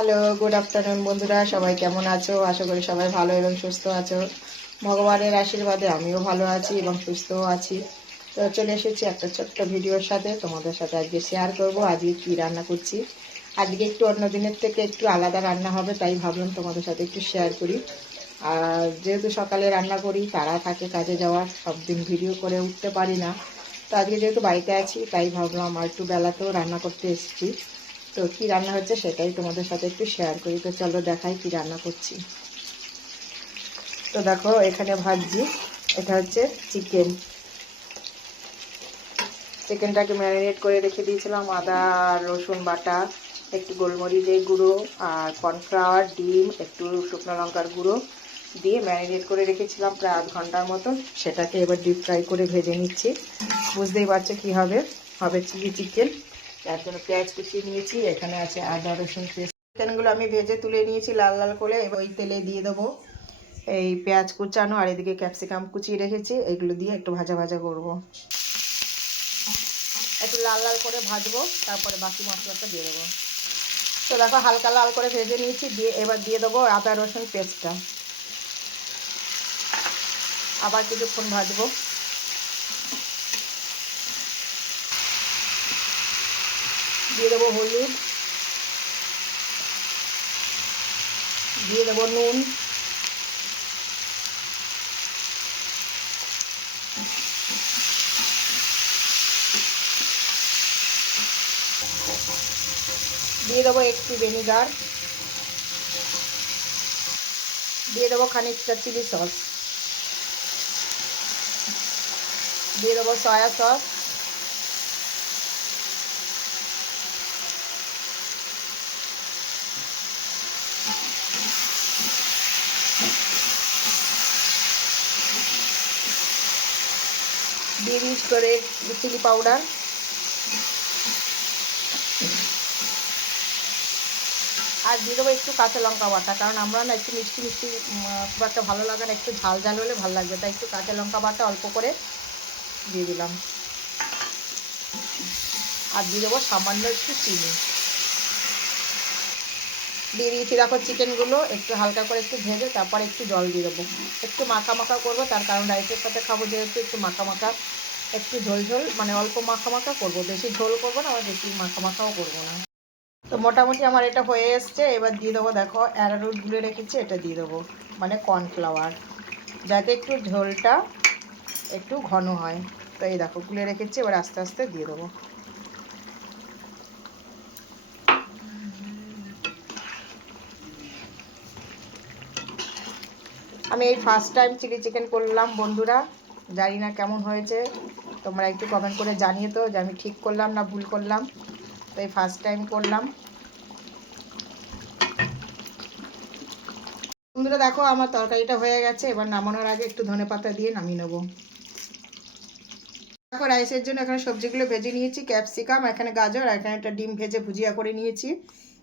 Hello good afternoon বন্ধুরা। সবাই কেমন আছো? আশা করি সবাই ভালো এবং সুস্থ আছো। ভগবানের আশীর্বাদে আমিও ভালো আছি এবং সুস্থও আছি। তো চলে এসেছি একটা ছোট্ট ভিডিওর সাথে। তোমাদের সাথে আজকে শেয়ার করব। আজকে কি রান্না করছি? আজকে একটু অন্য দিনের থেকে একটু আলাদা রান্না হবে, তাই ভাবলাম তোমাদের সাথে একটু শেয়ার করি। আর যেহেতু সকালে রান্না করি, তারা থাকে কাজে যাওয়ার, সব দিন ভিডিও করে উঠতে পারি না। তো আজকে যেহেতু বাড়িতে আছি, তাই ভাবলাম আর একটু বেলাতেও রান্না করতে এসেছি। তো কি রান্না হচ্ছে সেটাই তোমাদের সাথে একটু শেয়ার করি। তো চলো দেখাই কি রান্না করছি। তো দেখো, এখানে ভাজছি। এটা হচ্ছে চিকেন চিকেনটাকে ম্যারিনেট করে রেখে দিয়েছিলাম আদা, রসুন বাটা, একটু গোলমরিচের গুঁড়ো আর কর্নফ্লাওয়ার ডিম, একটু শুকনো লঙ্কার গুঁড়ো দিয়ে ম্যারিনেট করে রেখেছিলাম প্রায় আধ ঘণ্টার মতো। সেটাকে এবার ডিপ ফ্রাই করে ভেজে নিচ্ছি। বুঝতেই পারছ কী হবে? হবে চিলি চিকেন তার জন্য পেঁয়াজ কুচিয়ে নিয়েছি, এখানে আছে আদা, রসুন পেস্ট চিকেনগুলো আমি ভেজে তুলে নিয়েছি, লাল লাল করে ওই তেলে দিয়ে দেবো। এই পেঁয়াজ কুচানো আর এদিকে ক্যাপসিকাম কুচিয়ে রেখেছি এগুলো দিয়ে একটু ভাজা ভাজা করব। একটু লাল লাল করে ভাজবো, তারপরে বাকি মশলাটা দিয়ে দেবো। তো দেখো, হালকা লাল করে ভেজে নিয়েছি, দিয়ে এবার দিয়ে দেবো আদা, রসুন, পেস্টটা। আবার কিছুক্ষণ ভাজবো। দিয়ে দেবো হলুদ। দিয়ে দেবো নুন। দিয়ে দেবো একটু ভিনিগার দিয়ে দেবো খানিকটা চিলি সস দিয়ে দেবো সয়া সস দিয়ে দিস করে চিলি পাউডার আর দিয়ে দেবো একটু কাঁচা লঙ্কা বাটা, কারণ আমরা না একটু মিষ্টি মিষ্টি খুব একটা ভালো লাগে না, একটু ঝাল ঝাল হলে ভালো লাগবে। তাই একটু কাঁচা লঙ্কা বাটা অল্প করে দিয়ে দিলাম। আর দিয়ে দেবো সামান্য একটু চিনি। দিয়ে দিয়েছি, দেখো চিকেনগুলো একটু হালকা করে একটু ভেজে তারপর একটু জল দিয়ে দেবো। একটু মাখা মাখা করব, তার কারণ রাইসের সাথে খাব যেহেতু একটু মাখা মাখা একটু ঝোল ঝোল মানে অল্প মাখা মাখা করব। বেশি ঝোল করব না, আবার বেশি মাখা মাখাও করব না। তো মোটামুটি আমার এটা হয়ে এসছে, এবার দিয়ে দেবো, দেখো অ্যারারুট গুলে রেখেছি, এটা দিয়ে দেবো মানে কর্নফ্লাওয়ার যাতে একটু ঝোলটা একটু ঘন হয়। তো এই দেখো, গুলে রেখেছি, এবার আস্তে আস্তে দিয়ে দেবো। আমি এই ফার্স্ট টাইম চিলি চিকেন করলাম, বন্ধুরা। জানি না কেমন হয়েছে। তোমরা একটু কমেন্ট করে জানিয়ে তো যে আমি ঠিক করলাম না ভুল করলাম। তো এই ফার্স্ট টাইম করলাম। বন্ধুরা, দেখো আমার তরকারিটা হয়ে গেছে। এবার নামানোর আগে একটু ধনে পাতা দিয়ে নামিয়ে নেব। দেখো রাইসের জন্য এখানে সবজিগুলো ভেজে নিয়েছি, ক্যাপসিকাম, এখানে গাজর, আর এখানে একটা ডিম ভেজে ভুজিয়া করে নিয়েছি।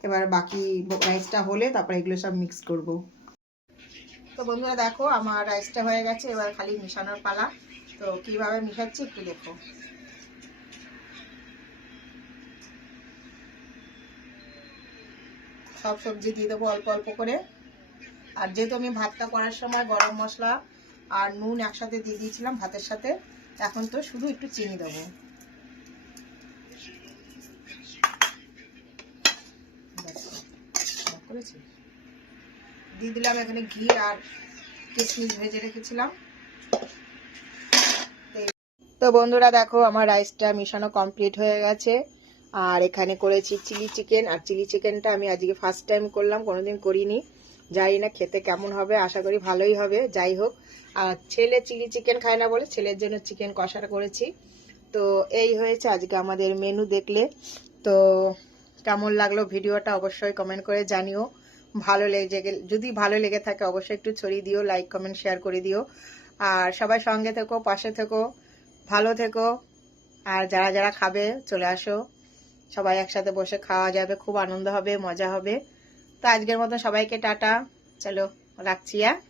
এবার বাকি রাইসটা হলে তারপরে এগুলো সব মিক্স করব। তো বন্ধুরা দেখো, আমার রাইসটা হয়ে গেছে, এবার খালি মিশানোর পালা। তো কীভাবে মিশাচ্ছি একটু দেখো সব সবজি দিয়ে দেবো অল্প অল্প করে। আর যেহেতু আমি ভাতটা করার সময় গরম মশলা আর নুন একসাথে দিয়ে দিয়েছিলাম ভাতের সাথে, এখন তো শুধু একটু চিনি দেবো। করেছি? দিয়ে দিলাম এখানে ঘি আর কিশমিশ ভেজে রেখেছিলাম। তো বন্ধুরা দেখো, আমার রাইসটা মিশানো কমপ্লিট হয়ে গেছে। আর এখানে করেছি চিলি চিকেন আর চিলি চিকেনটা আমি আজকে ফার্স্ট টাইম করলাম, কোনোদিন করিনি। জানি না খেতে কেমন হবে, আশা করি ভালোই হবে। যাই হোক, আর ছেলে চিলি চিকেন খায় না বলে ছেলের জন্য চিকেন কষাটা করেছি। তো এই হয়েছে আজকে আমাদের মেনু দেখলে। তো কেমন লাগল ভিডিওটা অবশ্যই কমেন্ট করে জানিও। ভালো লেগে যদি ভালো লেগে থাকে অবশ্যই একটু ছড়িয়ে দিও লাইক কমেন্ট শেয়ার করে দিও। আর সবাই সঙ্গে থেকো, পাশে থেকো, ভালো থেকো। আর যারা যারা খাবে, চলে আসো। সবাই একসাথে বসে খাওয়া যাবে, খুব আনন্দ হবে, মজা হবে। তো আজকের মতো সবাইকে টাটা। চলো, রাখছি হ্যাঁ?